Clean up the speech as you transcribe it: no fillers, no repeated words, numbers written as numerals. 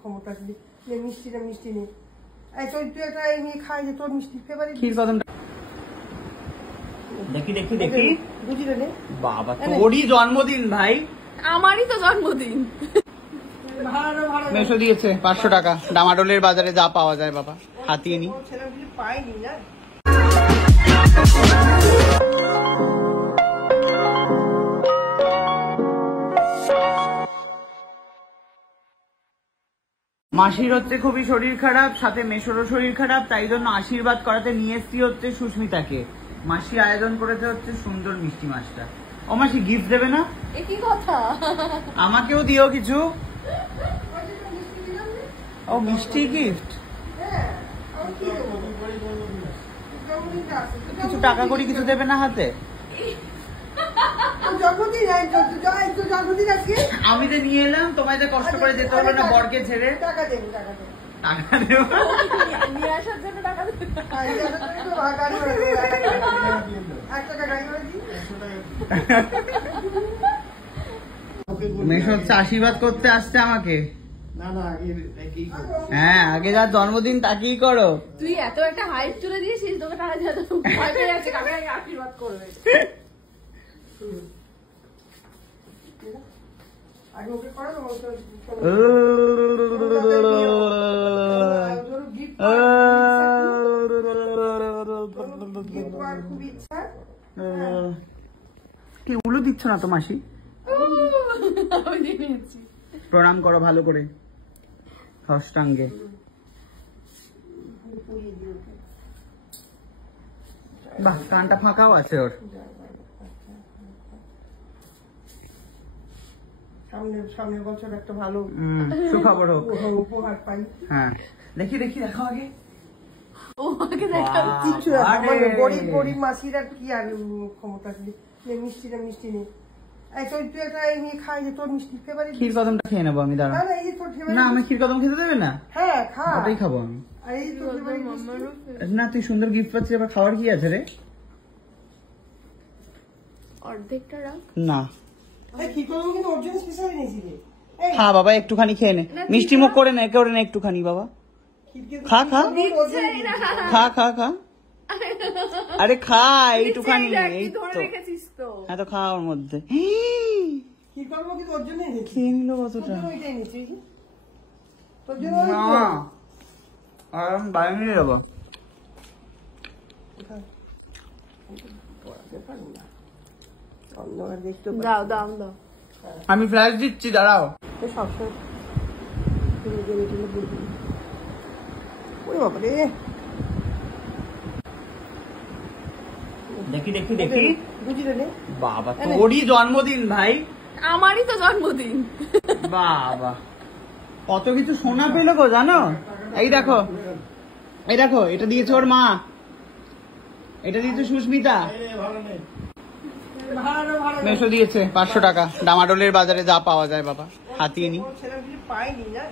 ক্ষমতা আছে? মিষ্টিটা মিষ্টি নেই। তুই একটা এমনি খাই যে তোর মিষ্টি ফেভারিট ক্ষীর কদমটা দেখি দেখি দেখি। বুঝি রে বাবা, তোরই জন্মদিন ভাই। আমারই তো জন্মদিন। মেশো দিয়েছে 500 টাকা। ডামাডোলের বাজারে যা পাওয়া যায় বাবা, হাতিয়ে নি। পাইনি না। মাসির হচ্ছে খুবই শরীর খারাপ, সাথে মেশোরও শরীর খারাপ, তাই জন্য আশীর্বাদ করাতে নিয়ে এসছি হচ্ছে সুস্মিতাকে। মাসি আয়োজন করেছে হচ্ছে সুন্দর মিষ্টি মাছটা। ও মাসি গিফট দেবে না? একই কথা, আমাকেও দিও কিছু। ও মিষ্টি গিফট, কিছু টাকা করি কিছু দেবে না হাতে? আমি তো নিয়ে এলাম, তোমায় কষ্ট করে যেতে হবে না বরকে ছেড়ে। টাকা দেবো, টাকা দেবো, টাকা দেবো নিয়ে আসার জন্য টাকা দেবো। মেশ হচ্ছে আশীর্বাদ করতে আসছে আমাকে। হ্যাঁ, আগে যার জন্মদিন তাকেই করো। তুই এত একটা হাইপ তুলে দিয়েছিস, তোকে টাকা দিয়ে ভয় পেয়ে যাচ্ছে কাকে আশীর্বাদ করবে। কি উলু দিচ্ছ না তো মাসি? প্রণাম করো ভালো করে ষষ্ঠাঙ্গে। বাহ, কানটা ফাঁকাও আছে ওর। সামনের বছর একটা ভালো সুখবর হোক, উপহার পাই। হ্যাঁ, দেখি দেখি দেখো আগে। কিছু গরিব গরিব মাসিরা কি আর ক্ষমতা আছে? মিষ্টিটা মিষ্টি নেই। তুই একটা এমনি খাই যে তোর মিষ্টি ফেভারিট। ক্ষীর কদমটা খেয়ে নেবো আমি, দাঁড়া। না, আমি ক্ষীর কদম খেতে দেবে না? হ্যাঁ খা, ওটাই খাবো আমি। না, তুই সুন্দর গিফট পাচ্ছিস, আবার খাওয়ার কি আছে রে? অর্ধেকটা রাখ না, স্পেশাল নিয়েছি রে। খা বাবা, একটুখানি খেয়ে নে, মিষ্টি মুখ করে নে, করে নে একটুখানি বাবা। খা খা খা খা খা, আরে খা এইটুখানি, এই তো। হ্যাঁ তো খা ওর মধ্যে। খেয়ে নিল কতটা? বাইরে নিয়ে যাবো। দাও দাও দাও, আমি ফ্ল্যাশ দিচ্ছি, দাঁড়াও। সবসময় বাবারে, দেখি দেখি দেখি। বুঝি রে বাবা, তোরই জন্মদিন ভাই। আমারই তো জন্মদিন। বাবা, কত কিছু সোনা পেলো গো, জানো? এই দেখো, এই দেখো, এটা দিয়েছে ওর মা, এটা দিয়েছে সুস্মিতা। মেশো দিয়েছে 500 টাকা। ডামাডোলের বাজারে যা পাওয়া যায় বাবা, হাতিয়ে নি। পাইনি না।